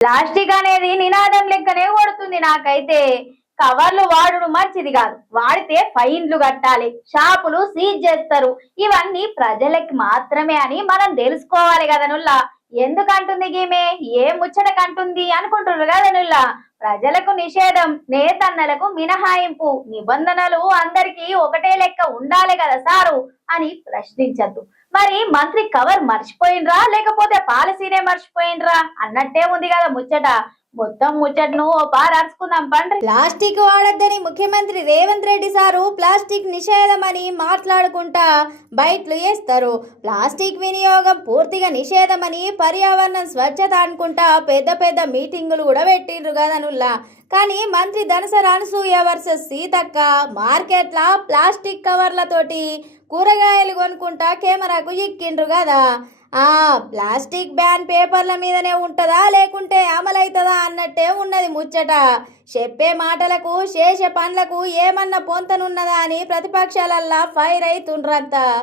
Plastic అనేది నినాదం లెక్కనే కొడుతుంది నాకైతే. కవర్లు వాడుడు మంచిది కాదు, వాడితే ఫైన్లు కట్టాలి, షాపులు సీజ్ చేస్తారు. ఇవన్నీ ప్రజలకి మాత్రమే అని మనం తెలుసుకోవాలి కదా నుల్లా. ఎందుకంటుంది గీమె, ఏ ముచ్చటకంటుంది అనుకుంటున్నారు కదా నుల్లా. ప్రజలకు నిషేధం, నేతన్నలకు మినహాయింపు, నిబంధనలు అందరికీ ఒకటే లెక్క ఉండాలి కదా సారు అని ప్రశ్నించద్దు. మరి మంత్రి కవర్ మర్చిపోయినరా లేకపోతే పాలసీనే మర్చిపోయినరా అన్నట్టే ఉంది కదా ముచ్చట. మొత్తం ముచ్చటను ఓ పార అరుచుకుందాం పండ్రి. ప్లాస్టిక్ వాడద్దని ముఖ్యమంత్రి రేవంత్ రెడ్డి సారు ప్లాస్టిక్ నిషేధమని మాట్లాడుకుంటా బయట్లు వేస్తారు. ప్లాస్టిక్ వినియోగం పూర్తిగా నిషేధమని, పర్యావరణం స్వచ్ఛత అనుకుంటా పెద్ద పెద్ద మీటింగులు కూడా పెట్టిండ్రు కదనుల్లా. కానీ మంత్రి ధనసర అనసూయ వర్సెస్ సీతక్క మార్కెట్ల ప్లాస్టిక్ కవర్లతోటి కూరగాయలు కొనుక్కుంటా కెమెరాకు ఎక్కిండ్రు కదా. ప్లాస్టిక్ బ్యాన్ పేపర్ల మీదనే ఉంటుందా లేకుంటే అమలవుతుందా అన్నట్టే ఉన్నది ముచ్చట. చెప్పే మాటలకు చేసే పనులకు ఏమన్నా పొంతనున్నదా అని ప్రతిపక్షాలల్లా ఫైర్ అవుతుండ్రంతా.